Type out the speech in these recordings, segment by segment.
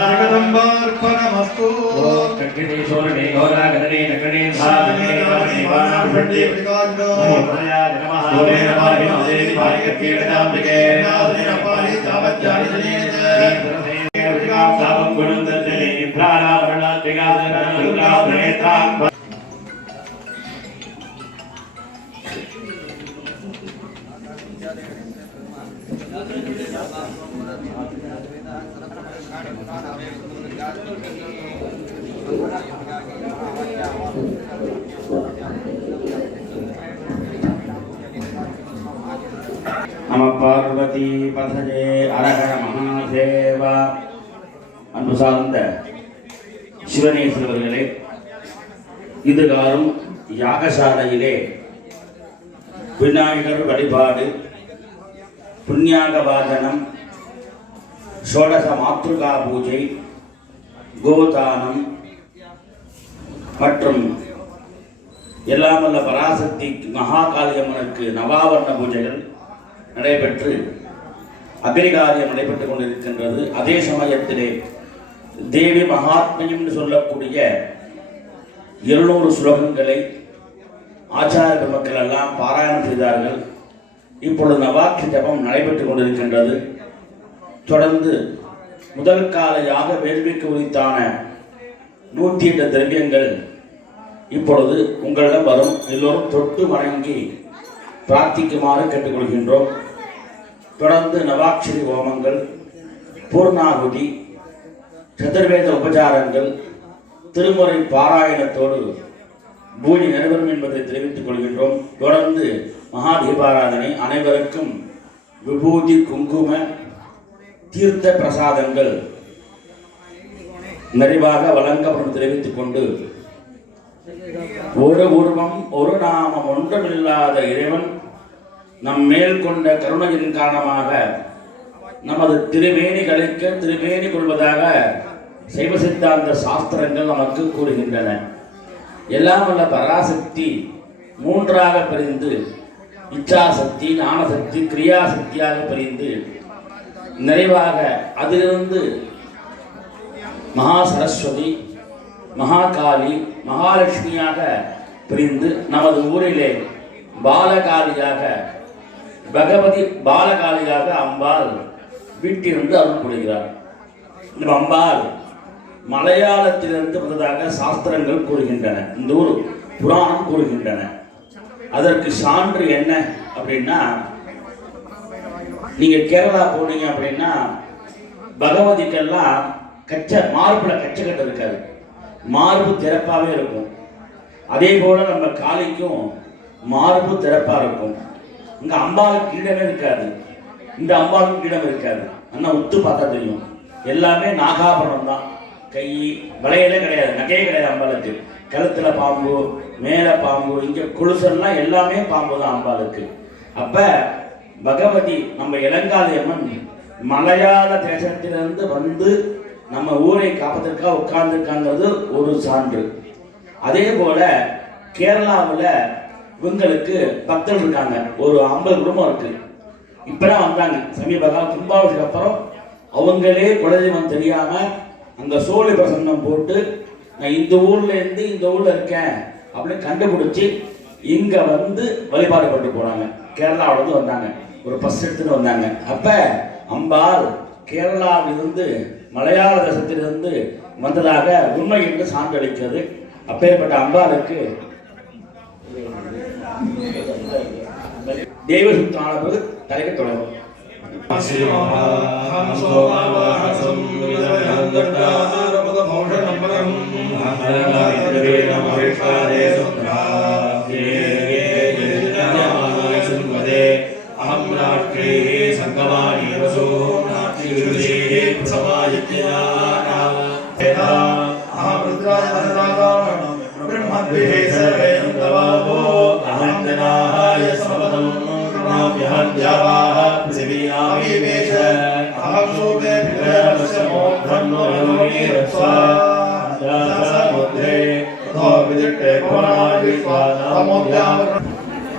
जगदम्बार्पणमस्तु कट्टिनीश्वरणे गौरागणे नगणे साधने वाणपण्डे विकाग्नाय नमः ओले नमः देवी भाग्यकीर्तनाम्बिके नादने पारि तावज्जानि जनेते सावं गुणन्दते प्राणावरणात्मिकादना दुर्गाप्रणेत्रां नम पार्वती पथजे अरहर महादेव அன்பு சார்ந்த சிவனேஸ்வரர்களே, இதுகாரும் யாகசாலையிலே விநாயகர் வழிபாடு, புண்ணியாக வாதனம், ஷோடச மாத்ருகா பூஜை, கோதானம் மற்றும் எல்லாம் வல்ல பராசக்தி மகாகாளியம்மனுக்கு நவாவர்ண பூஜைகள் நடைபெற்று அக்னிகாரியம் நடைபெற்றுக் கொண்டிருக்கின்றது. அதே சமயத்திலே தேவி மகாத்மியம் என்று சொல்லக்கூடிய 200 ஸ்லோகங்களை ஆச்சார பெருமக்கள் எல்லாம் பாராயணம் செய்தார்கள். இப்பொழுது நவாட்சி ஜபம் நடைபெற்றுக் கொண்டிருக்கின்றது. தொடர்ந்து முதல் கால யாக வேள்விக்கு உரித்தான 108 திரவியங்கள் இப்பொழுது உங்களிடம் வரும். எல்லோரும் தொட்டு வணங்கி பிரார்த்திக்குமாறு கேட்டுக்கொள்கின்றோம். தொடர்ந்து நவாட்சரி ஹோமங்கள், பூர்ணாகுதி, சதுர்வேத உபச்சாரங்கள், திருமுறை பாராயணத்தோடு பூஜை நடைபெறும் என்பதை தெரிவித்துக் கொள்கின்றோம். தொடர்ந்து மகா தீபாராதனை, அனைவருக்கும் விபூதி, குங்கும, தீர்த்த பிரசாதங்கள் நிறைவாக வழங்கப்படும் தெரிவித்துக் கொண்டு, ஒரு உருவம் ஒரு நாமம் ஒன்றுமில்லாத இறைவன் நம் மேல் கொண்ட கருணையின் காரணமாக நமது திருவேணி கழிக்க திருவேணி கொள்வதாக சைவ சித்தாந்த சாஸ்திரங்கள் நமக்கு கூறுகின்றன. எல்லாம் வல்ல பராசக்தி 3ஆக பிரிந்து இச்சாசக்தி, ஞானசக்தி, கிரியாசக்தியாக பிரிந்து நிறைவாக அதிலிருந்து மகா சரஸ்வதி, மகாகாளி, மகாலட்சுமியாக பிரிந்து நமது ஊரிலே பாலகாளியாக, பகவதி பாலகாளியாக அம்பாள் வீட்டிலிருந்து அருள் புரிகிறார். இந்த அம்பாள் மலையாளத்திலிருந்து வந்ததாக சாஸ்திரங்கள் கூறுகின்றன, இந்த ஊர் புராணம் கூறுகின்றன. அதற்கு சான்று என்ன அப்படின்னா, நீங்க கேரளா போனீங்க அப்படின்னா பகவதிக்கெல்லாம் மார்புல கச்சக்கட்டு இருக்காது, மார்பு திறப்பாவே இருக்கும். அதே போல நம்ம காளிக்கும் மார்பு திறப்பா இருக்கும். இங்க அம்பாளுக்கு இடமே இருக்காது, இந்த அம்பாளுக்கு இடம் இருக்காது. ஆனால் உத்து பார்த்தா தெரியும், எல்லாமே நாகாபரணம் தான். கை வளையலே கிடையாது, நகையே கிடையாது அம்பாளுக்கு. கழுத்துல பாம்பு, மேல பாம்பு, இங்க குலுசல்லாம் எல்லாமே பாம்பு தான் அம்பாளுக்கு. அப்ப பகவதி நம்ம இளங்காளி அம்மன் மலையாள தேசத்திலிருந்து வந்து நம்ம ஊரை காப்பதற்காக உட்கார்ந்துருக்காங்கிறது ஒரு சான்று. அதே போல கேரளாவில் இவங்களுக்கு பக்தர்கள் இருக்காங்க, ஒரு 50 குடும்பம் இருக்கு. இப்பதான் வந்தாங்க சமீப காலம் கும்பாபிஷேகம் அப்புறம். அவங்களே குலதெய்வம் தெரியாம அங்க சோழி பிரசன்னம் போட்டு நான் இந்த ஊர்ல இருந்து இந்த ஊர்ல இருக்கேன் அப்படின்னு கண்டுபிடிச்சு இங்க வந்து வழிபாடு கொண்டு போனாங்க. கேரளாவிலிருந்து வந்தாங்க, ஒரு பஸ் எடுத்துட்டு வந்தாங்க. அப்ப அம்பாள் கேரளாவிலிருந்து மலையாள தேசத்திலிருந்து வந்ததாக உண்மை என்று சான்றளிக்கிறது. அப்பேற்பட்ட அம்பாளுக்கு தேவசுத்தானது தலைக்கு தொடரும்.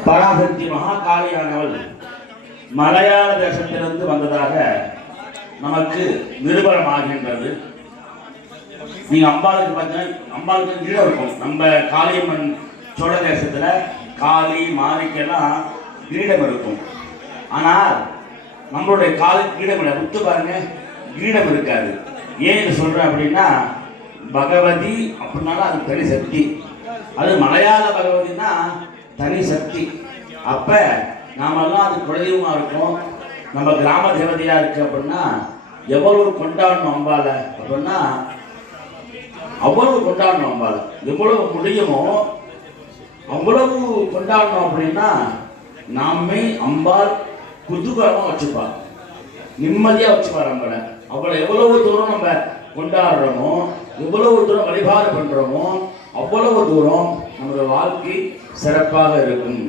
பராசக்தி மகாகாளியானவள் மலையாள தேசத்திலிருந்து வந்ததாக நமக்கு நிரூபணமாகின்றது. நீங்க அம்பாளுக்கு பார்த்தீங்கன்னா அம்பாளுக்கு கீழே இருக்கும். நம்ம காளியம்மன் சோழ தேசத்துல காளி மாரிக்கெல்லாம் கிரீடம் இருக்கும். ஆனால் நம்மளுடைய காலுக்கு கிரீடம் இல்லை. முத்து பாருங்க, கிரீடம் இருக்காது. ஏன்னு சொல்றேன் அப்படின்னா, பகவதி அப்படின்னாலும் அது தனி சக்தி. அது மலையாள பகவதினா தனி சக்தி. அப்ப நாமெல்லாம் அது குலதெய்வமா இருக்கும். நம்ம கிராம தேவதையா இருக்கு அப்படின்னா எவ்வளவு கொண்டாடணும் அம்பால அப்படின்னா அவ்வளவு கொண்டாடணும் அம்பால. எவ்வளவு முடியுமோ அவ்வளவு கொண்டாடணும். அப்படின்னா நாமே அம்பாள் குதூகலமா வச்சுப்பார், நிம்மதியா வச்சுப்பார் அம்பாளை. அவளை எவ்வளவு தூரம் நம்ம கொண்டாடுறோமோ, எவ்வளவு தூரம் வழிபாடு பண்றோமோ அவ்வளவு தூரம் நம்மளுடைய வாழ்க்கை சிறப்பாக இருக்கும்.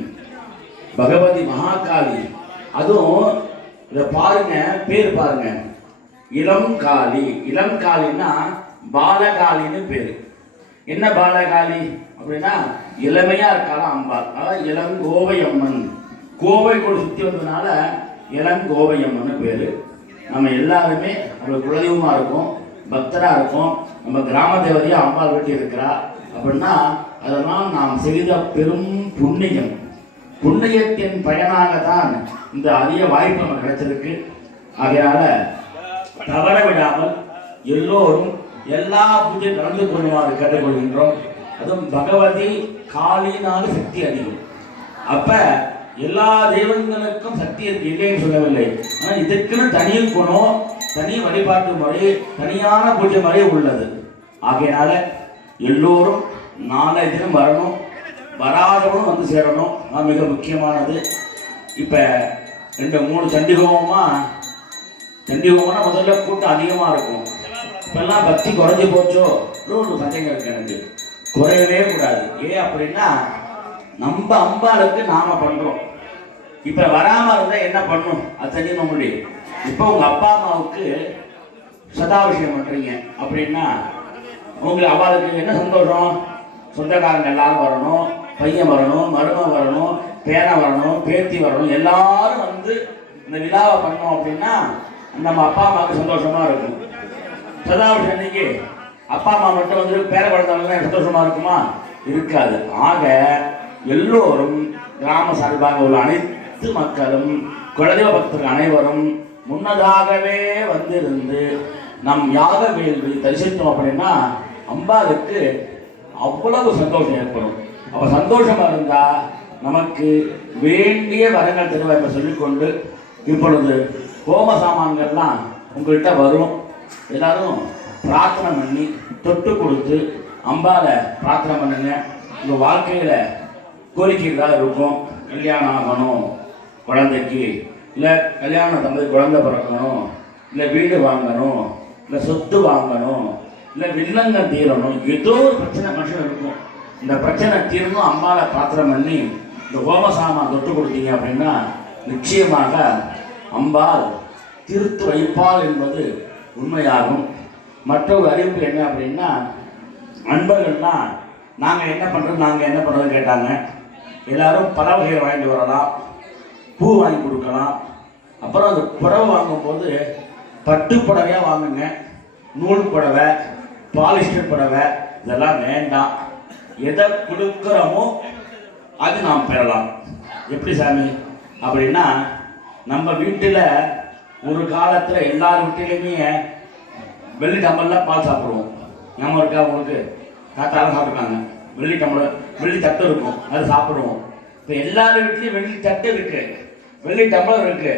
பகவதி மகாகாளி, அதுவும் இதை பாருங்க, பேர் பாருங்க, இளம் காளி. இளம் காளின்னா பாலகாளின்னு பேரு. என்ன பாலகாளி அப்படின்னா இளமையா இருக்காளா அம்பாள். அதாவது இளங்கோவை அம்மன். கோவை கூட சுத்தி வந்ததுனால இளங்கோவை அம்மன் பேரு. நம்ம எல்லாருமே நம்மளுக்கு குலதெய்வமா இருக்கும், பக்தரா இருக்கும். நம்ம கிராம தேவதையா அம்பாள் வீட்டு இருக்கிறா அப்படின்னா அதெல்லாம் நாம் செய்த பெரும் புண்ணியம். புண்ணியத்தின் பயனாகத்தான் இந்த அரிய வாய்ப்பு நமக்கு கிடைச்சிருக்கு. ஆகையால தவற விடாமல் எல்லோரும் எல்லா பூஜை கலந்து கொள்ளுமாறு கேட்டுக்கொள்கின்றோம். அதுவும் பகவதி காளினால சக்தி அதிகம். அப்ப எல்லா தெய்வங்களுக்கும் சக்தி இருக்கு, இல்லைன்னு சொல்லவில்லை. ஆனால் இதுக்குன்னு தனி குணம், தனி வழிபாட்டு முறை, தனியான பூஜை முறை உள்ளது. ஆகையினால எல்லோரும் நாளை தினம் வரணும், வராதவனும் வந்து சேரணும். அது மிக முக்கியமானது. இப்போ 2-3 சண்டிகோமம்னா முதல்ல கூட்டம் அதிகமாக இருக்கும். இப்பெல்லாம் பக்தி குறைஞ்சி போச்சோ ஒரு சந்தேகம் இருக்கு எனக்கு. குறையவே கூடாது. ஏன் அப்படின்னா நம்ம அம்பாளுக்கு நாம பண்றோம். இப்ப வராம இருந்தா என்ன பண்ணும் அது தெரியுமா முடியும். இப்போ உங்க அப்பா அம்மாவுக்கு சதாபிஷேகம் பண்றீங்க அப்படின்னா உங்களுக்கு அவளுக்கு என்ன சந்தோஷம்? சொந்தக்காரங்க எல்லாரும் வரணும், பையன் வரணும், மருமகன் வரணும், பேரன் வரணும், பேத்தி வரணும், எல்லாரும் வந்து இந்த விழாவை பண்ணோம் அப்படின்னா நம்ம அப்பா அம்மாவுக்கு சந்தோஷமா இருக்கும். சதாபிஷேகம் அன்னைக்கு அப்பா அம்மா மட்டும் வந்து பேர குழந்தைலாம் சந்தோஷமா இருக்குமா? இருக்காது. ஆக எல்லோரும் கிராம சார்பாக உள்ள அனைத்து மக்களும் குலதெய்வ பக்தர்கள் அனைவரும் முன்னதாகவே வந்திருந்து நம் யாக வேள்வி தரிசித்தோம் அப்படின்னா அம்பாளுக்கு அவ்வளவு சந்தோஷம் ஏற்படும். அப்ப சந்தோஷமா இருந்தா நமக்கு வேண்டிய வரங்கள் தருவாய் சொல்லிக்கொண்டு இப்பொழுது ஹோம சாமான்கள்லாம் உங்கள்கிட்ட வரும். எல்லாரும் பிரார்த்தனை பண்ணி தொட்டு கொடுத்து அம்பாவை பிரார்த்தனை பண்ணுங்க. உங்கள் வாழ்க்கையில் கோரிக்கைகளாக இருக்கும். கல்யாணம் ஆகணும் குழந்தைக்கு, இல்லை கல்யாண தம்பதி குழந்தை பிறக்கணும், இல்லை வீடு வாங்கணும், இல்லை சொத்து வாங்கணும், இல்லை வில்லங்கம் தீரணும், ஏதோ ஒரு பிரச்சனை மனுஷன் இருக்கும். இந்த பிரச்சனை தீரணும் அம்பாவை பிரார்த்தனை பண்ணி இந்த ஹோமசாமான் தொட்டு கொடுத்தீங்க அப்படின்னா நிச்சயமாக அம்பாள் தீர்த்து வைப்பாள் என்பது உண்மையாகும். மற்றொரு அறிவிப்பு என்ன அப்படின்னா, அன்பர்கள்லாம் நாங்கள் என்ன பண்ணுறோன்னு கேட்டாங்க. எல்லாரும் பல வகையை வாங்கிட்டு வரலாம், பூ வாங்கி கொடுக்கலாம். அப்புறம் அந்த புடவை வாங்கும்போது பட்டு புடவையாக வாங்குங்க. நூல் புடவை, பாலிஸ்டர் புடவை இதெல்லாம் வேண்டாம். எதை கொடுக்குறோமோ அது நாம் பெறலாம். எப்படி சாமி அப்படின்னா, நம்ம வீட்டில் ஒரு காலத்தில் எல்லார் வீட்டிலையுமே வெள்ளி டம்பரில் பால் சாப்பிடுவோம். ஞாபகம் இருக்கா உங்களுக்கு? தாத்தாலாம் சாப்பிட்ருக்காங்க. வெள்ளி டம்பர், வெள்ளி தட்டு இருக்கும், அது சாப்பிடுவோம். இப்போ எல்லார் வீட்லேயும் வெள்ளி தட்டு இருக்கு, வெள்ளி டம்பர் இருக்கு.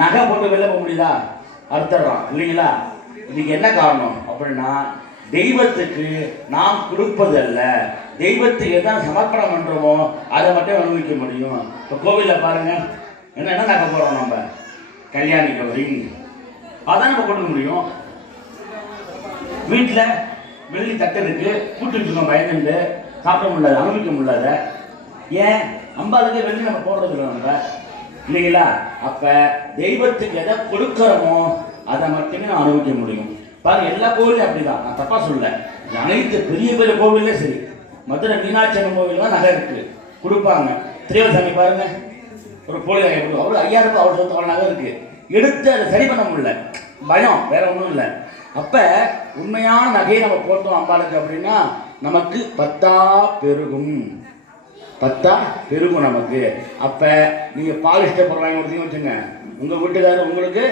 நகை போட்டு வெளில போக முடியுதா? அறுத்துடுறோம் இல்லைங்களா? இதுக்கு என்ன காரணம் அப்படின்னா, தெய்வத்துக்கு நாம் கொடுப்பது அல்ல, தெய்வத்துக்கு எதாவது சமர்ப்பணம் பண்ணுறோமோ அதை மட்டும் அனுபவிக்க முடியும். இப்போ கோவிலில் பாருங்க, என்ன நகை போடுறோம் நம்ம? கல்யாணி கவரி, அதான் நம்ம கொடுக்க முடியும். வீட்டில் வெள்ளி தட்டு இருக்கு, கூட்டு வச்சுக்கோங்க, பயந்துட்டு சாப்பிட முடியாது, அனுபவிக்க முடியாத. ஏன்? அம்பாளுக்கு வெள்ளி நம்ம போடுறது இல்லை நம்ம, இல்லைங்களா? அப்போ தெய்வத்துக்கு எதை கொடுக்குறோமோ அதை மட்டுமே நான் அனுபவிக்க முடியும். பாருங்க, எல்லா கோவிலும் அப்படிதான், நான் தப்பா சொல்ல. அனைத்து பெரிய பெரிய கோவிலே சரி, மதுரை மீனாட்சி அம்மன் கோவில் தான் நகை இருக்கு, கொடுப்பாங்க. திரையசாமி பாருங்க, ஒரு போலி நகை கொடுக்கும், அவரு 5000 ரூபாய் அவர் சொத்து நகை இருக்கு. எடுத்து அதை சரி பண்ண முடியல, பயம், வேற ஒன்றும் இல்லை. அப்போ உண்மையான நகையை நம்ம போட்டோம் அம்பாளுக்கு அப்படின்னா நமக்கு பத்தா பெருகும், பத்தா பெருகும் நமக்கு. அப்போ நீங்கள் பாலிஸ்டர் புடவை வாங்கி கொடுத்தீங்கன்னு வச்சுங்க, உங்கள் வீட்டுக்காரர் உங்களுக்கு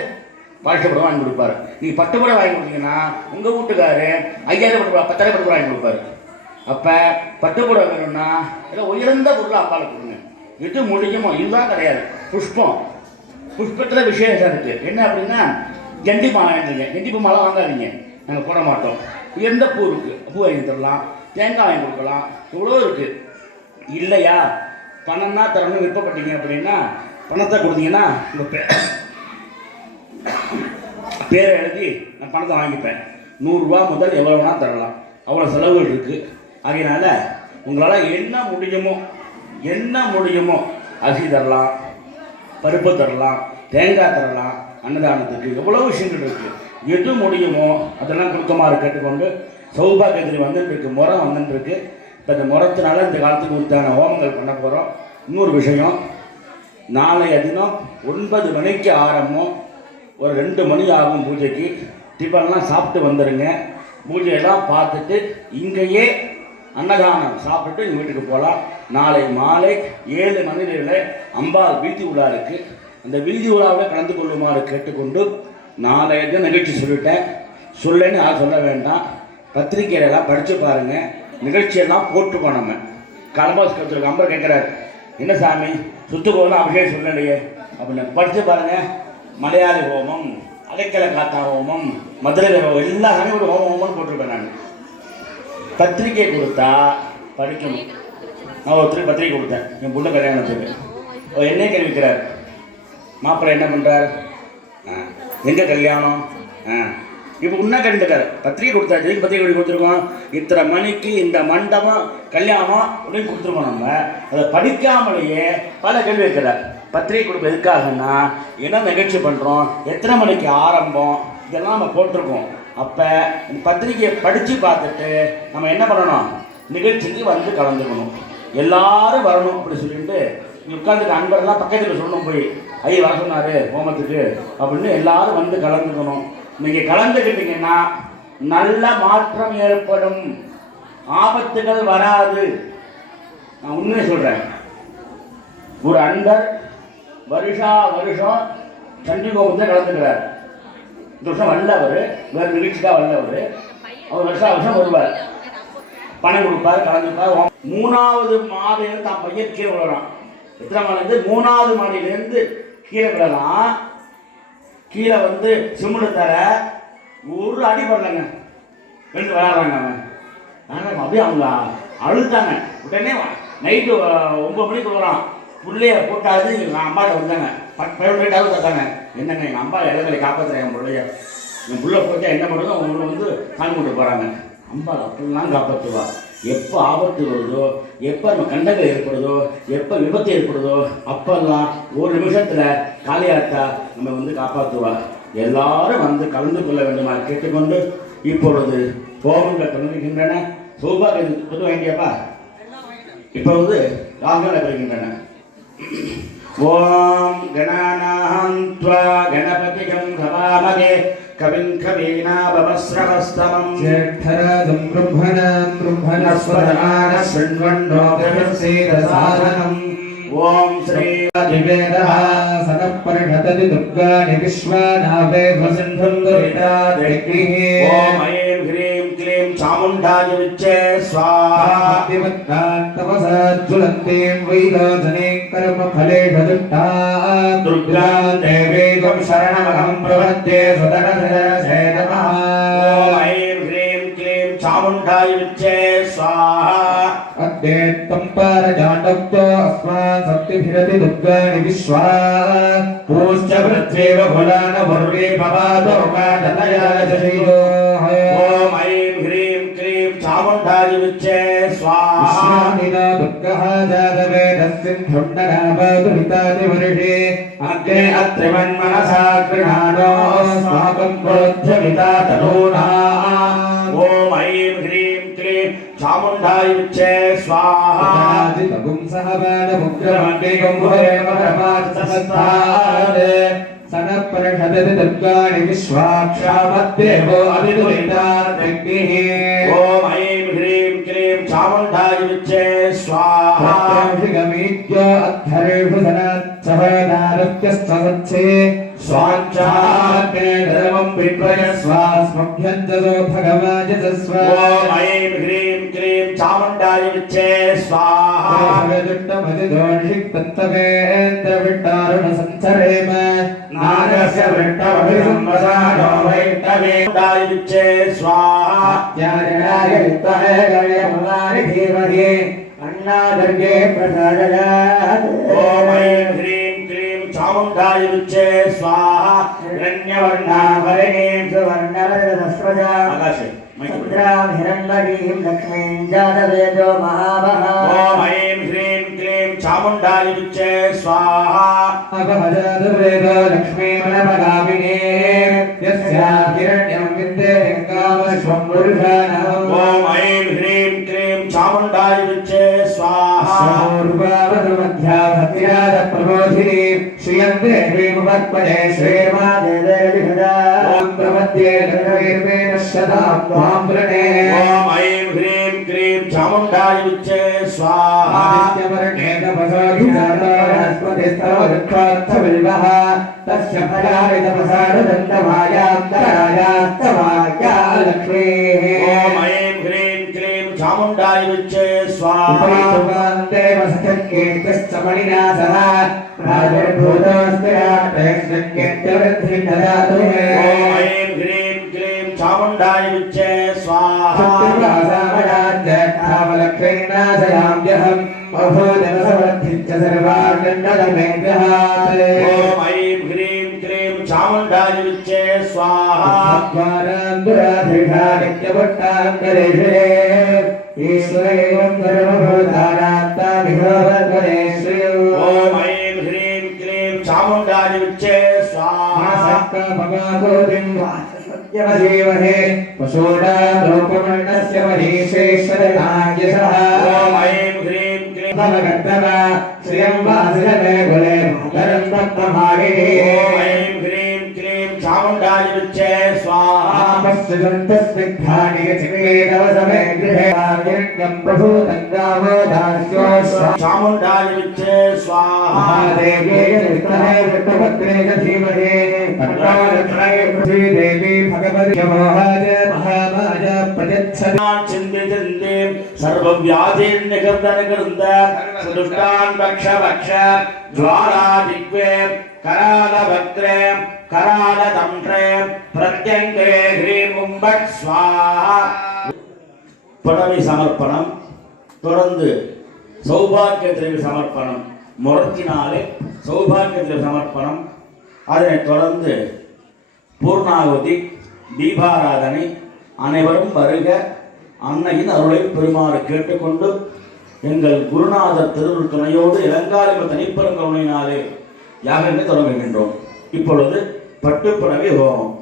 பாலிஸ்டர் புடவை வாங்கி கொடுப்பாரு. நீங்கள் பட்டு புடவை வாங்கி கொடுத்தீங்கன்னா உங்கள் வீட்டுக்காரு 5000 பட்டு புடவை 10,000 பட்டு புடவை வாங்கி கொடுப்பாரு. அப்போ பட்டு புடவை வேணும்னா ஏதோ உயர்ந்த பொருளை அம்பாளுக்கு கொடுங்க. எது முடியுமோ இதுதான் கிடையாது. புஷ்பம், புஷ்பத்தில் விசேஷம் இருக்குது. என்ன அப்படின்னா ஜண்டி மாலை வாங்கிடுங்க, ஜண்டிப்பூ மாலை வாங்காதீங்க, நாங்கள் போட மாட்டோம். உயர்ந்த பூ இருக்குது, பூ வாங்கி தரலாம், தேங்காய் வாங்கி கொடுக்கலாம், இவ்வளோ இருக்குது. இல்லையா பணம்னா தரணும் விருப்பப்பட்டீங்க அப்படின்னா பணத்தை கொடுத்தீங்கன்னா உங்கள் பேரை எழுதி நான் பணத்தை வாங்கிப்பேன். 100 ரூபா முதல் எவ்வளோ வேணால் தரலாம், அவ்வளோ செலவுகள் இருக்குது. அதனால உங்களால் என்ன முடியுமோ அரிசி தரலாம், பருப்பு தரலாம், தேங்காய் தரலாம், அன்னதானத்துக்கு எவ்வளோ விஷயங்கள் இருக்குது. எது முடியுமோ அதெல்லாம் கொடுக்குமாறு கேட்டுக்கொண்டு சௌபாகியத்திரி வந்துட்டுருக்கு, முறம் வந்துட்டுருக்கு. இப்போ இந்த முறத்தினால இந்த காலத்துக்கு உண்டான ஹோமங்கள் பண்ண போகிறோம். இன்னொரு விஷயம், நாளைய தினம் 9 மணிக்கு ஆரம்பம், ஒரு 2 மணி ஆகும் பூஜைக்கு. டிஃபன்லாம் சாப்பிட்டு வந்துடுங்க. பூஜையெல்லாம் பார்த்துட்டு இங்கேயே அன்னதானம் சாப்பிட்டுட்டு எங்கள் வீட்டுக்கு போகலாம். நாளை மாலை 7 மணியில் அம்பாள் வீதி உலா இருக்குது. அந்த வீதி உலாவில் கலந்து கொள்ளுமாறு கேட்டுக்கொண்டு நாளைய தினம் நிகழ்ச்சி சொல்லேன்னு யாரும் சொல்ல வேண்டாம். பத்திரிக்கையெல்லாம் படித்து பாருங்கள், நிகழ்ச்சியெல்லாம் போட்டுப்போம். நம்ம கலபாஸ்கத்தில் அம்பர் கேட்குறாரு, என்ன சாமி சுத்துக்கோலாம் அபிஷேகம் சொல்லலையே அப்படின்னு. படித்து பாருங்கள். மலையாளி ஹோமம், அடைக்கல காத்தா ஹோமம், மதுரை ஹோமம், எல்லா சாமியும் ஒரு ஹோமம்னு போட்டிருப்பேன். நான் பத்திரிக்கை கொடுத்தா படிக்கணும். நான் ஒருத்தருக்கு பத்திரிக்கை கொடுத்தேன் என் பொண்ணு கல்யாணத்துக்கு. என்னையே கேள்விக்கிறார், மாப்பிள்ளை என்ன பண்ணுறார், எங்கே கல்யாணம், இப்போ உன்ன கண்டுக்கார் பத்திரிக்கை கொடுத்தாச்சு. பத்திரிக்கை கொடுத்துருக்கோம், இத்தனை மணிக்கு இந்த மண்டபம் கல்யாணம் அப்படின்னு கொடுத்துருக்கோம். நம்ம அதை படிக்காமலேயே பல கேள்வி வைக்கிறார். பத்திரிகை கொடுப்பு எதுக்காகன்னா என்ன நிகழ்ச்சி பண்ணுறோம், எத்தனை மணிக்கு ஆரம்பம், இதெல்லாம் நம்ம போட்டிருக்கோம். அப்போ இந்த பத்திரிகையை படித்து பார்த்துட்டு நம்ம என்ன பண்ணணும், நிகழ்ச்சிக்கு வந்து கலந்துக்கணும். எல்லாரும் வரணும் அப்படி சொல்லிட்டு இங்கே உட்காந்துட்டு அன்பரெல்லாம் பக்கத்தில் சொல்லணும், போய் ஐயா வர சொன்னார் ஹோமத்துக்கு அப்படின்னு எல்லாரும் வந்து கலந்துக்கணும். நீங்கள் கலந்துக்கிட்டீங்கன்னா நல்ல மாற்றம் ஏற்படும், ஆபத்துகள் வராது. நான் உண்மையை சொல்கிறேன். ஒரு அன்பர் வருஷம் சண்டி ஹோமத்தில் கலந்துக்கிறார். இந்த வருஷம் வரல, அவர் வேறு நிகழ்ச்சிக்காக வரல. அவர் வருஷம் வருவார், பணம் கொடுப்பார், கலந்துப்பார். 3வது மாடியிலேருந்து தான் பையன் கீழே விடலாம். எத்தனை மாடிலேருந்து 3வது மாடியிலேருந்து கீழே விடலாம். கீழே வந்து சிமெண்ட் தர ஒரு அடி பண்ணலங்க, ரெண்டு விளையாடுறாங்க. அவன் அப்படியே அவங்க அழுத்தாங்க. உடனே நைட்டு 9 மணிக்கு வரான், பிள்ளைய போட்டாது எங்கள் அம்பாட்ட வந்தாங்க. 15 தட்டாங்க. என்னங்க எங்கள் அம்பா இளங்களை காப்பாற்றுறேன், என் பிள்ளைய, என் பிள்ளை போச்சா என்ன பண்ணுறதோ அவங்க வந்து சாமி கொண்டு போகிறாங்க. அம்பா அப்படிலாம் காப்பாற்றுவா. எப்போ ஆபத்து வருதோ, எப்போ நம்ம கண்டங்கள் ஏற்படுதோ, எப்போ விபத்து ஏற்படுதோ அப்பெல்லாம் ஒரு நிமிஷத்தில் காளியாத்தா நம்ம வந்து காப்பாற்றுவா. எல்லாரும் வந்து கலந்து கொள்ள வேண்டுமா கேட்டுக்கொண்டு இப்பொழுது ஹோமங்கள் தொடங்குகின்றன. சௌபாகியம் பொது வேண்டியப்பா இப்போ வந்து ராகங்கள் வருகின்றன. ஓம் கணானாஹம் த்வா கணபதிகம் ஹவாமகே கவிம் கவீனாபவஸ்ரவஸ்தமம் ஜேஷ்டராஜம் பிரம்மணாம் பிரம்மணஸ்வதமான ஷண்வண்டோபயசேதசாதனம். ஓம் ஸ்ரீ அதிவேதः சனப்பரிஷததி துர்காணி விஸ்வநாவேத்வசிந்தும் துரிதாத்ரிக்னிः. ஓம் ஐம் ஹ்ரீம் க்ளீம் சாமுண்டாய விச்சே ஸ்வாஹா. தபசாஜ்வலந்தீம் வைரோஜனீம் கர்மஃலேஷு துஷ்டாம் துர்காம் தேவீகம் சரணமகம் பிரபத்யே சுதனசே நமः. ஓம் ஐம் ஹ்ரீம் க்ளீம் சாமுண்டாய விச்சே ஸ்வாஹா. அத்யேத்தம் பாரஜாண்டப்தோ அஸ்மான் சக்திபிரதி துர்காணி விஸ்வா. பூஷ்ச வ்ருத்ரேவ புலான பூர்வே பவாதோ காதனயாய ஜஷீதோ. ஓம் ஐம் ஹ்ரீம் க்ளீம் சாமுண்டாய விச்சே ஸ்வாஹா. விஸ்வாமினா துர்கः ஜாதவேதஸ்மின் துண்டநாபாதுரிதாதி வருஷே அக்னே அத்ரிமன்மனசா கிருணானோ ஸ்மாகம் புரோத்யமிதா தனூனாம். ஓம் ஐம் ஹ்ரீம் க்ளீம் சாமுண்டாய விச்சே ஸ்வாஹா. தகும் சஹபான முக்ரமண்டே கும்பரே மகரமாத் சமஸ்தாத் சனப் परषदति दुर्गाणि विश्वाक्षामद्देवो अभिदुलिताग्निः ओम ऐं ह्रीं क्लीं चामुण्डाय विच्चे स्वाहा ऋगमीत्यो अद्धरेषु सनात्सहदारत्यस्तवत्से स्वाञ्चाग्ने धर्मं विप्रयस्वास्मभ्यञ्जसो भगवाजसस्व ओम ऐं ह्रीं क्लीं चामुण्डाय विच्चे स्वाहा भगजुट्टमजिदोषिक् तत्तवेन्द्रविट्टारुणसंसरेम नागस्य विट्टमभिसंवसानो वैष्णवेन्द्राय विच्चे स्वाहा ज्ञानाय वित्तहे गणयमुनानि धीमहि अन्नादर्गे प्रसादयात् ओम ऐं ह्रीं क्लीं चामुण्डाय विच्चे स्वाहा हिरण्यवर्णाभरणीं सुवर्णरजतस्रजा आकाशे चन्द्रां हिरण्मयीं लक्ष्मीं जातवेदो महावहा ओम ऐं ह्रीं क्लीं चामुण्डाय विच्चे स्वाहा अपहजातवेदो लक्ष्मीमणपगामिने यस्यां हिरण्यं विद्येयं कामश्वं पुरुषाणाम् ओम ऐं ह्रीं क्लीं चामुण्डाय विच्चे स्वाहा प्रबोधिनी श्रियं देवीमुपत्पदे श्रीर्मादेवेर्विहदा प्रपद्ये लग्नैर्वेण शतां त्वां वृणे ओम ऐं ह्रीं क्लीं चामुण्डाय विच्चे स्वाहा आदित्यवर्णेन तस्य फलानि तपसारदण्डमायान्तरायास्तवाक्या लक्ष्मीः ओम ऐं ह्रीं क्लीं चामुण्डाय विच्चे स्वाहा उपैतुकान्तेव सखर्कीर्तिश्चमणिना सह प्रादुर्भूतोऽस्ति रात्रेष्यन्त्यवृद्धिं ददातु मे ओम ऐं ह्रीं क्लीं चामुण्डाय विच्चे स्वाहा शक्तिवासामराज्यक्षामलक्ष्मीनाशयाम्यहम् अभूतनसमृद्धिश्च सर्वार्गण्डलमेभ्यः ओम ऐं ह्रीं क्लीं चामुण्डाय विच्चे स्वाहा द्वारान्धुराधिषादित्यपुट्टान्तरेषे ईश्वरेवं सर्वभूतानां तामिहोवकरेश्वयो ओम ऐं ह्रीं क्लीं चामुण्डाय विच्चे स्वाहा भगवाकोटिं वाचसत्यमधीमहे पशूनां रूपमण्डस्य महीशेश्वरनाग्यसः ओम ऐं ह्रीं क्लीं नवगर्तवा श्रियं वासिनमे कुले मातरं तत्तमागिनी ओम ऐं ह्रीं क्लीं चामुण्डाय विच्चे स्वाहा पश्चिदन्तस्निग्धानि चिक्लेदवसमे गृहे आगिर्यं प्रभूतं गावो दास्यो चामुण्डाय विच्चे स्वाहा महादेव्यै विष्णवे विष्णुपत्रे च धीमहि तन्नो लक्ष्मी पृथ्वीदेवी भगवती मोहाय महामाय प्रयच्छति चिन्ते चिन्ते सर्वव्याधीन् निगर्दनकृन्द सुदुष्टान् भक्ष भक्ष ज्वालादिग्वे करालभक्त्रे करालतन्त्रे प्रत्यङ्गे ह्रीं उम्बट् स्वाहा புடவை சமர்ப்பணம் தொடர்ந்து சௌபாகிய திரவிய சமர்ப்பணம் முறத்தினாலே சௌபாகிய திரவிய சமர்ப்பணம் அதனைத் தொடர்ந்து பூர்ணாகுதி தீபாராதனை அனைவரும் வருக அன்னையின் அருளை பெறுமாறு கேட்டுக்கொண்டு எங்கள் குருநாதர் திருவுள் துணையோடு இளங்காலிம தனிப்பெருங்கருணையினாலே யாகங்களை தொடங்குகின்றோம். இப்பொழுது பட்டுப்புடவை ஹோமம்.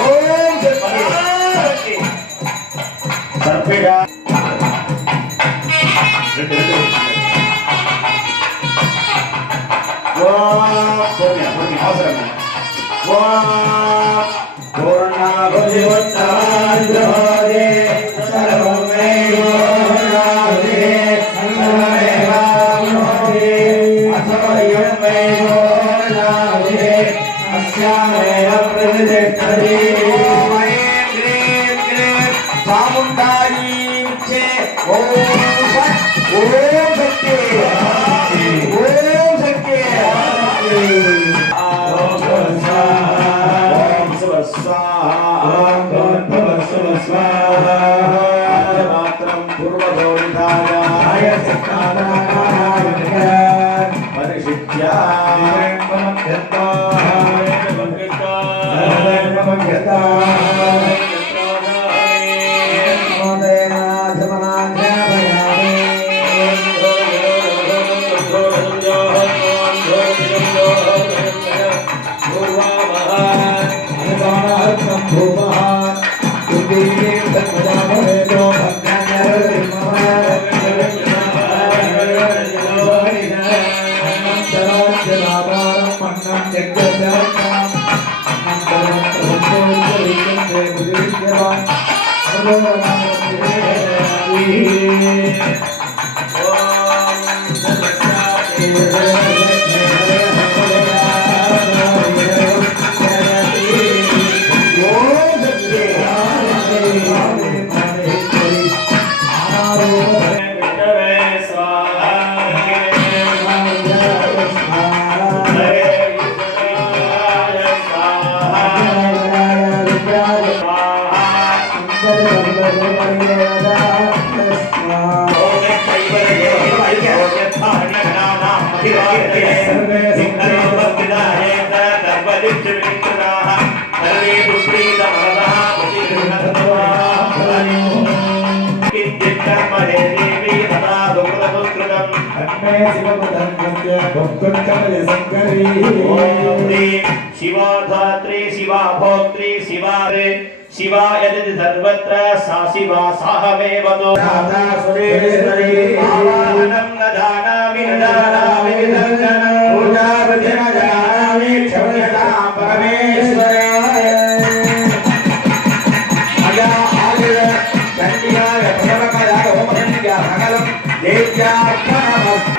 Oh தர்பிடா அவசரம் शिवा धात्री शिवा भोत्री शिवा शिवा यदि सर्वत्र सा शिवा साहमेव दो दाता सुरेश्वरी आवाहनं न जानामि विदर्शनं पूजा विधिं जानामि क्षम्यतां परमेश्वराय अजा आदिर चण्डिकाय प्रथमकया होमधन्या सकलं देव्यार्पणमस्तु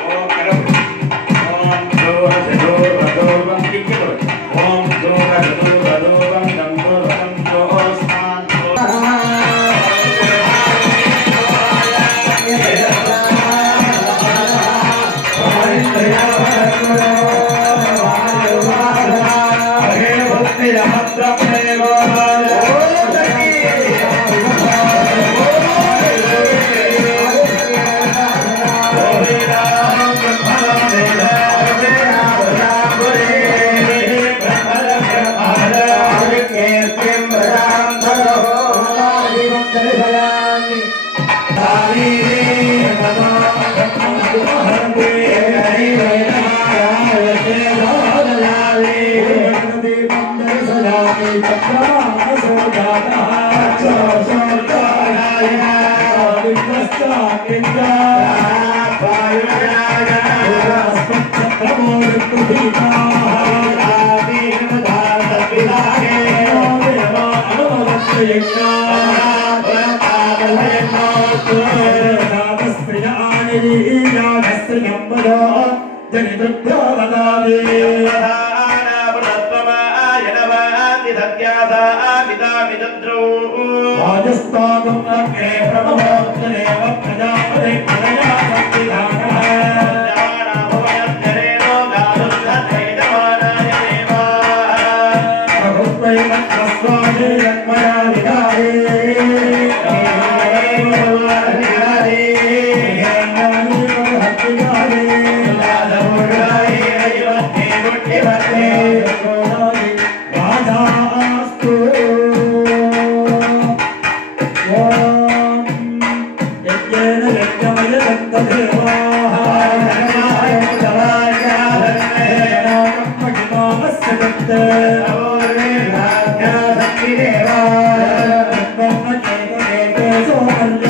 Thank you.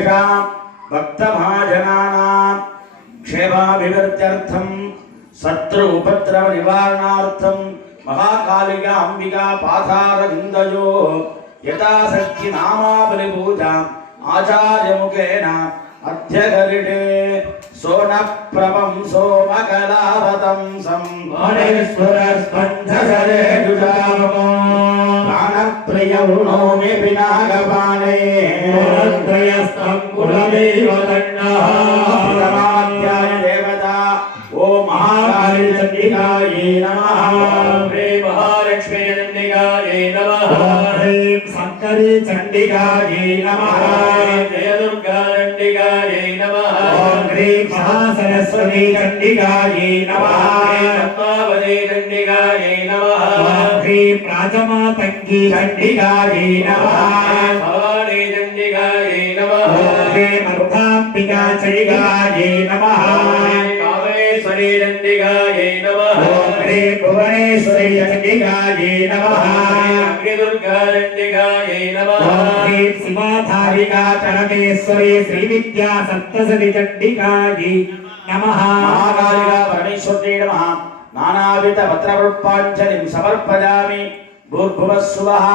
सर्वेषां भक्तमहाजनानां क्षेमाभिवृद्ध्यर्थं शत्रु उपद्रव निवारणार्थं महाकालिका अंबिका पातारविन्दयो यथाशक्ति नामाबलिपूजाम् आचार्यमुखेन अध्यगरिडे सोनप्रभं सोमकलावतं संवनेश्वरस्पन्धसरे जुजामो प्राणप्रियं नौमि पिनाकपाणे पुरत्रयस्तं कुलदेवदण्डः देवता ओ महाकालीचण्डिकायै नमः श्री महालक्ष्मी चण्डिकायै नमः ह्रीं शङ्करी चण्डिकायै नमः जयदुर्गा चण्डिकायै नमः ह्रीं महासरस्वती चण्डिकायै नमः पद्मावती चण्डिकायै नमः ह्रीं प्राचमातङ्गी चण्डिकायै नमः भवानी चण्डिकायै नमः ह्रीं अरुणाम्बिका चण्डिकायै नमः कामेश्वरी चण्डिकायै नमः ह्रीं भुवनेश्वरी चण्डिकायै नमः अग्निदुर्गा चण्डिकायै नमः ह्रीं शिवाधारिका परमेश्वरी श्रीविद्या सप्तसती चण्डिकायै नमः महाकालिका परमेश्वरी नमः नानाविध पत्रपुष्पाञ्जलिं समर्पयामि भूर्भुवः स्वः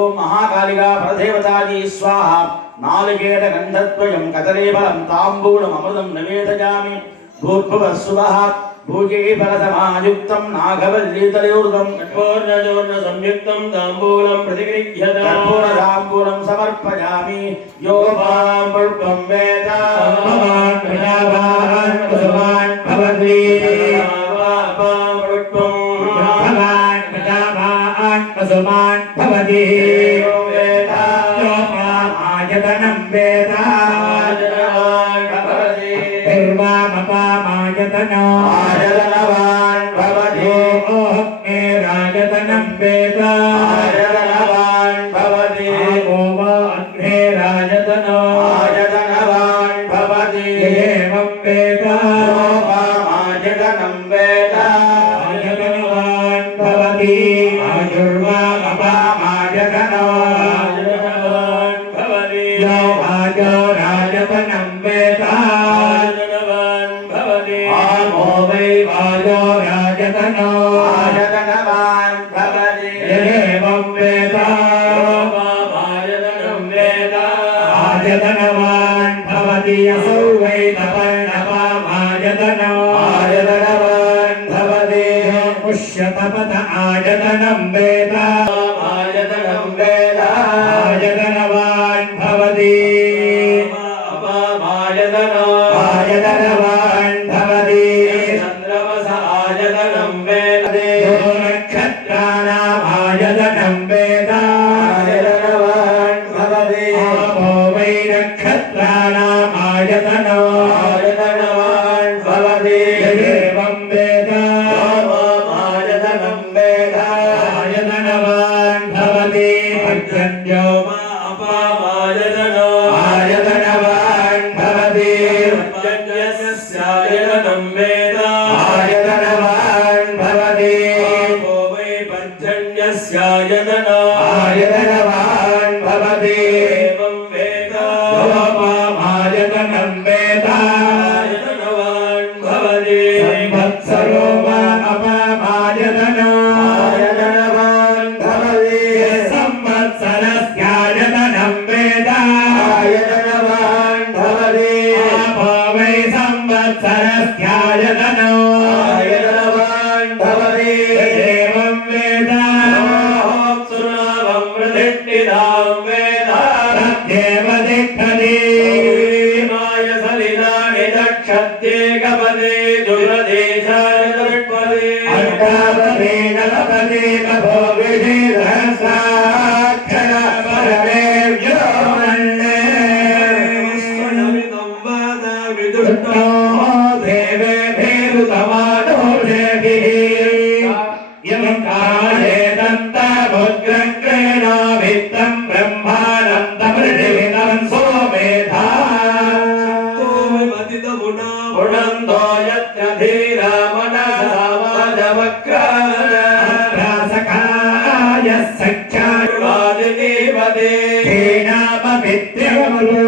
ओम महाकालिका परदेवतायै स्वाहा नालिकेर गन्धद्वयं कदलीफलं ताम्बूलम् अमृतं निवेदयामि भूर्भुवः स्वः भूजे फलसमायुक्तं नागवल्लीतलयोर्गं कठोर्णचूर्ण संयुक्तं ताम्बूलं प्रतिगृह्यत कर्पूरताम्बूलं समर्पयामि यो मां पुष्पं वेद भगवान् प्रजावान् कुसुमान् भवति भगवान् प्रजावान् कुसुमान् भवति यो वेद यो माम् आयतनं वेद निर्वामपामायतनो आयतनवान् भवति ओह्मे राजतनं वेद आयतनवान् भवति ओम अग्ने राजतनो आयतनवान् भवति एवं वेद ओमायतनं वेद आयतनवान् भवति आयुर्वामपामायतनो आयतनवान् भवति यो आयो राजतनं वेद राजतनो आयतनवान् भवति एवं वेद आयतनं वेद आयतनवान् भवति असौ वै तपर्णपामायतनो आयतनवान् भवति पुष्यतपत आयतनं वेद आयतनं वेद आयतनवान् भवति अपामायतनो आयतनवान् भवति नक्षत्राणामायतनं वेद आयतनवान् भवति आपो वै नक्षत्राणामायतनो आयतनवान् भवति एवं वेद आयतनं वेद आयतनवान् भवति पर्जन्यो अपामायतनो आयतनवान् भवति पर्जन्यस्यायतनं वेद आयतनवान् भवति पर्जन्यस्यायतनो आयतनवान् भवति एवं वेद आयतनं वेद आयतनवान् भवति संवत्सरो वा अपमायतनो आयतनवान् भवति संवत्सरस्यायतनं वेद आयतनवान् भवति आपो वै संवत्सरस्यायतनो आयतनवान् भवति एवं वेद सुनावं प्रतिष्ठितां वेद तद्देव तिष्ठति माय सलिलानि दक्षत्ये गपदे दुरदेशाय दृक्पदे अष्टावदे नलपदे कभो विधिरहस्राक्षर परमेव्यो मन्ये स्वयमिदं वाद विदुष्टो देवेभिरुतमानो देभिः यं काले दन्तमुद्रङ्केणाभित्तं ब्रह्माणं तमृतिविदं सोमेधा पुणन्तो यत्र धीरा मनसा वाजवक्रासकाय सख्यादिनीवदे नाममित्यमलो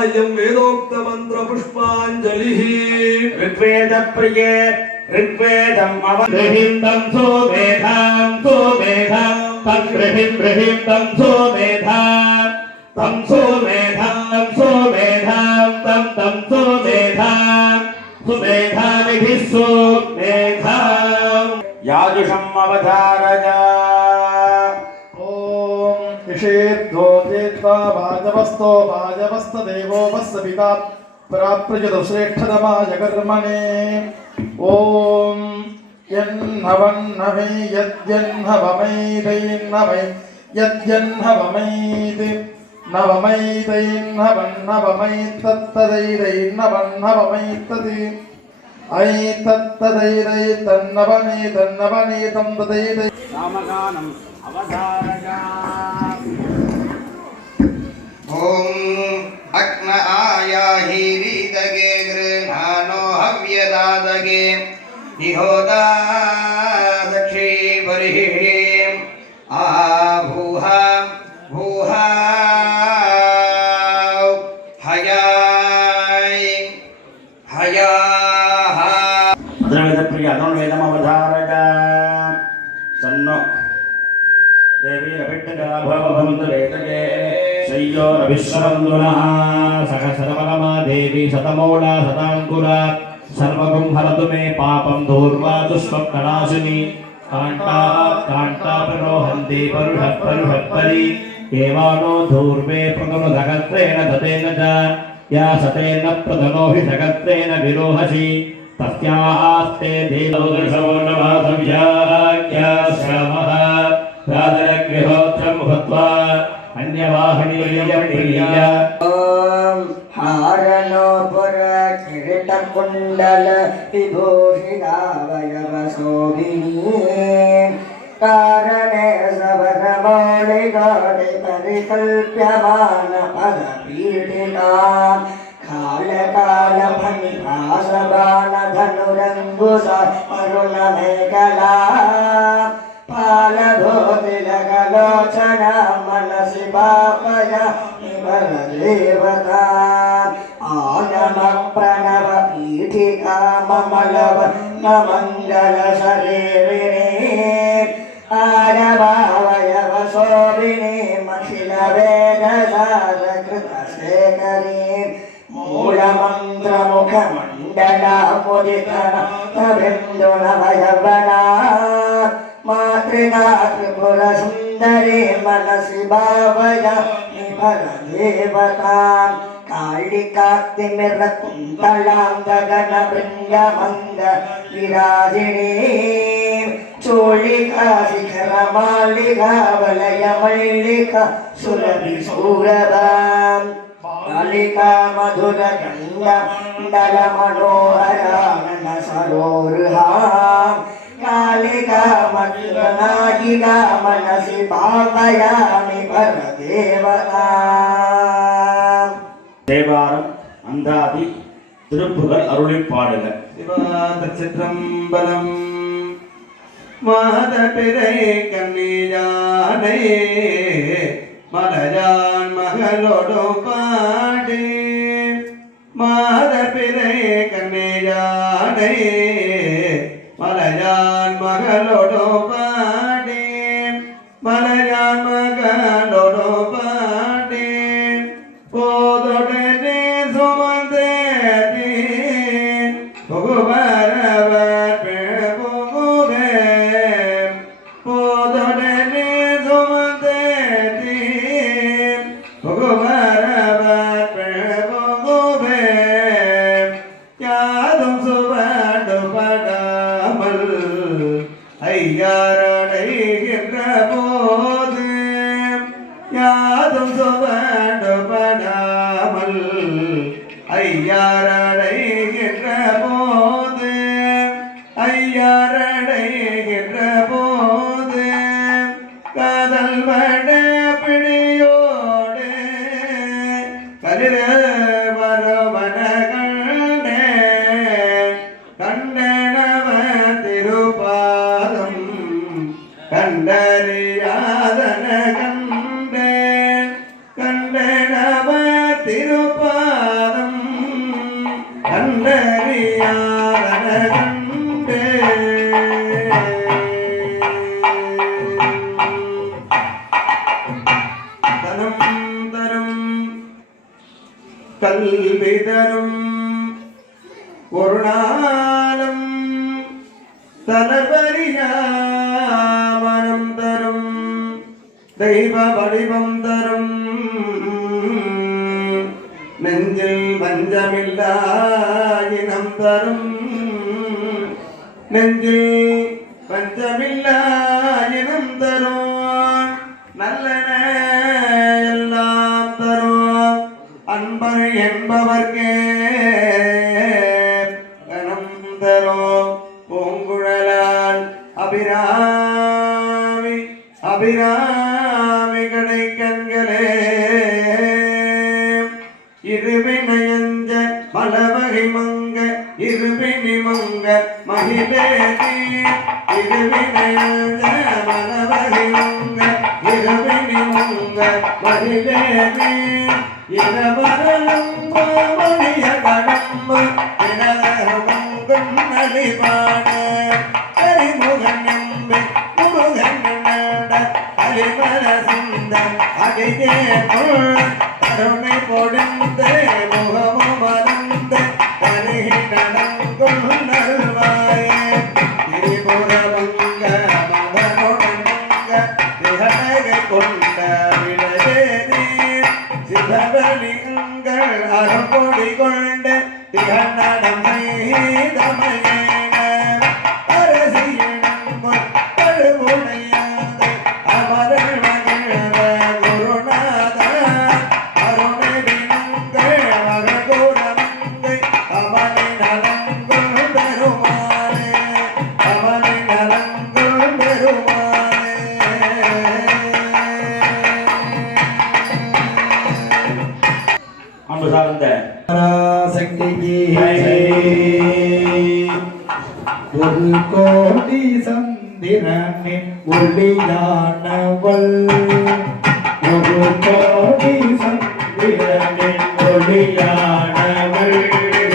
अयं वेदोक्तमन्त्रपुष्पाञ्जलिः ऋग्वेदप्रिये ऋग्वेदम् गृहिं तं सोमेधां सोमेधां तं गृहिं तं सोमेधां सोमेधां तं सोमेधां सुमेधानिभिः सोमेधां याजुषम् अवधारय ऋषेर्धो तीर्था भाजवस्तो भाजवस्तदेवोपस्सविता प्राप्यजतश्रेष्ठतमाय कर्मणे ॐ यन्नवन्नवै यद्यन्नवमैदैर्नवै यद्यन्नवमैति नवमैतैर्नवन्नवमैतत्तदैदैर्नवन्नवमैतति ऐतत्तदैदैतन्नवनीतन्नवनीतं तदैदै सामगानम् अवधारय ॐ अग्न आयाहि वीतगे गृह्णानो हव्यदादगे निहोता दक्षी बर्हिः आभूहा भूहा हयाय हयाः अद्रवेदप्रिय अधर्वेदम् अवधारय सन्नो देवी रविट्टगाभवन्तवेदगे शय्योरविश्ववन्दुनः सहस्रबलमा देवी शतमूला शताङ्कुरा सर्वगुं हरतु मे पापं दूर्वा दुष्मत्तनाशिनी काण्टाप्ररोहन्ति परुषपरि एवानो धूर्वे प्रदनुधगत्रेण दतेन च या सतेन प्रदनोभिषगत्रेण विरोहसि तस्यास्ते देवदृशो नमासव्याख्याश्यामः राजगृहोत्रं भूत्वा अन्यवाहनीयप्रिया हारणो पुर किरीटकुण्डल विभूषितावयवशोभिनी कारणे सवरमौलिगाडि परिकल्प्यमान पदपीठिका कालकालफणिभासबाण धनुरङ्गुष अरुणमेखला पालभूतिलकलोचना मनसि पापय निबलदेवता आनमप्रणव पीठिका ममलव नमङ्गलशरीरिणे आरभावयव शोभिने मखिलवेदसारकृतशेखरी मूलमन्त्रमुखमण्डला मुदितन तबिन्दुनभयवना मातृका त्रिपुरसुन्दरी मनसि भावय निफलदेवता कालिकातिमिरकुन्तलां गगनभृङ्गमङ्ग विराजिणी चोळिका शिखरमालिका वलयमल्लिका सुरभिशूरभां कालिका मधुरगङ्गमण्डलमनोहरा नसरोरुहां कालिका मधुरनायिका मनसि भावयामि परदेवता தேவாரம் அந்தாதி திருப்புகள் அருளிப் பாடுக சிற்றம்பலம் மாதபிரை கண்ணீரானே மலரான் மகளோடு பாடி மாதபிரை கண்ணீரானே மலரான் மகளோடு பாடி மலரான் மகளோடு பாடி போதொடனே சுமந்தேதி புகுவரவர் புகுவே போதொடனே சுமந்தேதி புகுவரவர் புகுவே யாதும் சுவடுபடாமல் ஐயாரடைகின்ற போது யாதும் சுவடுபடாமல் ஐயாரடைகின்ற போது ஐயாரடைகின்ற போது காதல் வட பிடியோடு கதிர வருவன கண்டே கண்டனவ திருப்பாதம் கண்டறியாதன கண்டே கண்டனவ திருப்பாதம் கல்வி தரும் ஒரு நாளும் தளர்வறியா மனம் தரும் தெய்வ வடிவம் தரும் நெஞ்சில் வஞ்சமில்லா இனம் தரும் நெஞ்சில் பஞ்சமில்லா இனம் தரும் நல்லன எல்லாம் தரும் அன்பர் என்பவர்க்கே கணம் தரும் பூங்குழலால் அபிராமி அபிராமி கடை கண்களே இருவினையஞ்ச மலவகை மங்க இருவினி மங்க மகிழேதி இருவினையஞ்ச மலவகை மங்க இருவினி மங்க மகிழேதி இரவரலும் மணிய கடம்பு இடதருமங்கும் நலிபாட கரிமுகன் எம்பி முருகன் நட கலிமல சிந்தன் அடியே கருணை பொடிந்து முகமும் மறந்து கருகி நடங்கும் நல்வாயே திரிபுரமங்க மதனுடங்க திகழகை கொண்ட விளையேறி சிதவலிங்கள் அறப்பொடி கொண்டு திகழ்நடம் செய்தமையேன அரசியிடம் பழுவுடையாது அவர்கள் மகிழ்ந்த குருநாத அருணை வினங்கள் மககுரமங்கை அவனை நலங்குள் பெருமானே அவனை நலங்குள் பெருமானே அன்பு சார்ந்த சக்திக்கு ஒரு கோடி சந்திரனின் ஒளியானவள் ஒரு கோடி சந்திரனின் ஒளியானவள்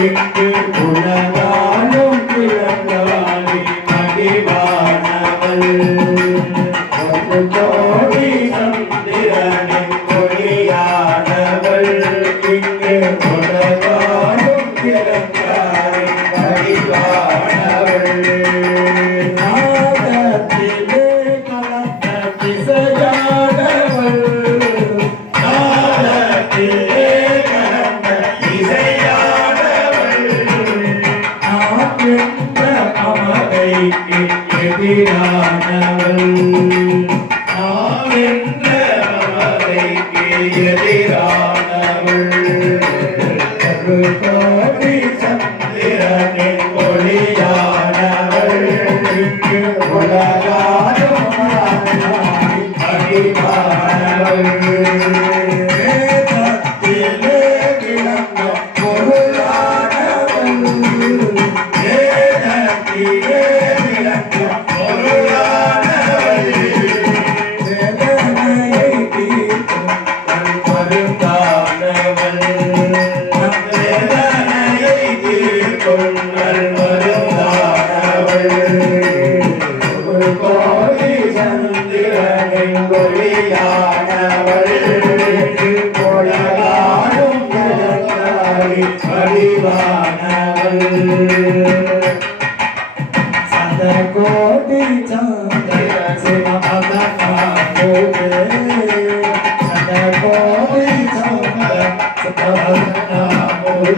இங்கு உலகாலும் பிறந்தாளி மகிழ்வானவள் ஒரு கோடி சந்திரனின் ஒளியானவள் இங்கு உலகாலும் பிறந்தாளி மகிழ்வானவள் நாதத்திலே கலந்த இசையானவள் நாதத்திலே கலந்த இசையானவள் நாம் என்ற அமரைக்கு எதிரானவள் நாம் என்ற அமரைக்கு எதிரானவள் ஒரு கோடி சந்திரனின் ஒளியானவள் இங்கு உலகாலும் மகிழ்வானவள் வேதத்திலே விளங்கும் பொருளானவள் வேதத்திலே விளங்கும் பொருளானவள் வேதனையை தீர்க்கும் மருந்தானவள் வேதனையை தீர்க்கும் மருந்தானவள் ஒரு கோடி சந்திரனின் ஒளியானவள் உலகாலும் ஜெகத்தாரி அறிவானவள் சதகோடி சந்திர சிவபதனாமுதே சதகோடி சந்திர சிவபதனாமுதே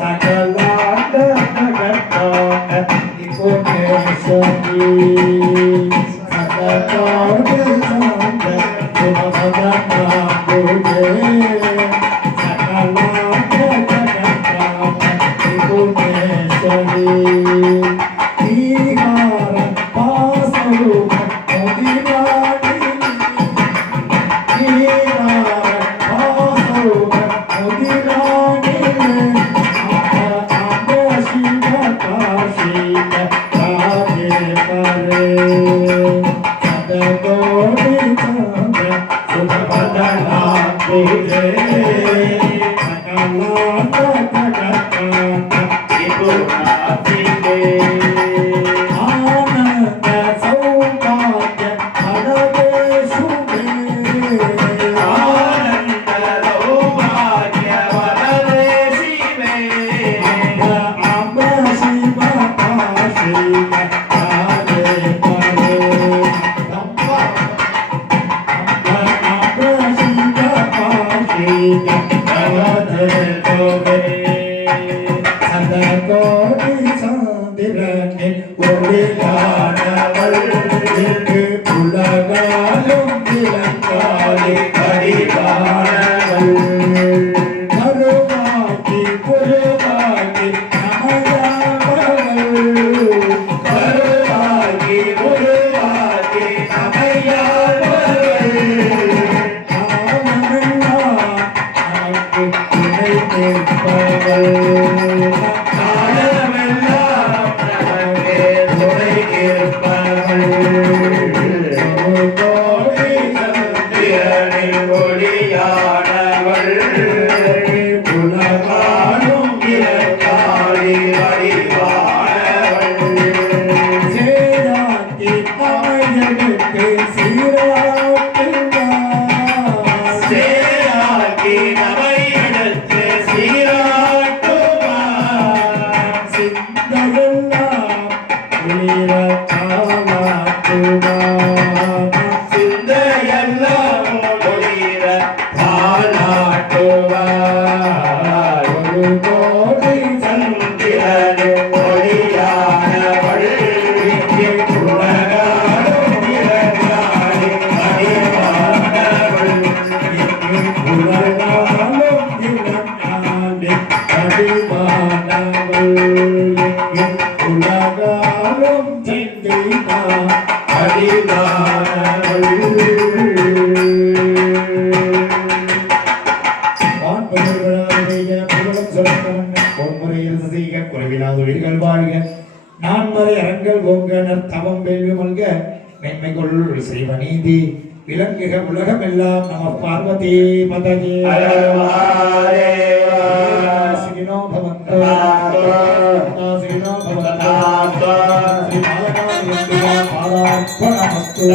சகலாண்ட ஜகத்தாண்ட நிபுணேஸ்வரி சதகோடி சந்திர சிவபதனாமுதே சகலாண்ட ஜகத்தாண்ட நிபுணேஸ்வரி ஈகார பாசரூப முதிராணி ஈகார பாசரூப முதிராணி ஆந்த சிவ காஷிக ராஜே பரே சதகோடி சந்திர சுபபதனா பூஜே சகலாண்ட ஜகத்தாண்ட நிபுணாதிலே ஆனந்த சௌபாக்ய பரமேசுவே ஆனந்த சௌபாக்ய ஒளியானவள் இங்கு உலகாலும் இளங்காலே அடிவானவள் கருவாக்கி குருவாக்கி நமையாவள் கருவாக்கி குருவாக்கி நமையாவள் காலமெல்லாம் நமக்கு துணை நிற்பவள் காலமெல்லாம் நமக்கு துணை நிற்பவள் கோடி சந்திரனின் ஒளியானவள் உலகாலும் இலக்காளி வடிவானவள் சேராக்கி அமையனுக்கு சீராட்டுவார் சேராக்கி நமையனுக்கு சீராட்டுவார் சிந்தையெல்லாம் உயிர தாளாட்டுவார் சிந்தையெல்லாம் உயிர தாளாட்டுவார் ஒரு கோடி சந்திரனும் ஒளியானவள் இங்கே உலகாலும் இலங்காளி அடிவானவள் இங்கே உலகாலும் இலங்காளி அடிவானவள் இங்கே உலகாலும் சிந்தினா குறைவிலாதுயிர்கள் வாழ்க நான்மறை அரங்கள் ஓங்கனர் தவம் வேள்வி மல்க மென்மைகொள் செய்வநீதி விளங்குக உலகமெல்லாம் நம பார்வதி பதகே ஸ்ரீனோ பவந்தோ ஸ்ரீனோ பவந்தோ ஸ்ரீ பாலகாமிருத்தியா பாதார்ப்பணமஸ்து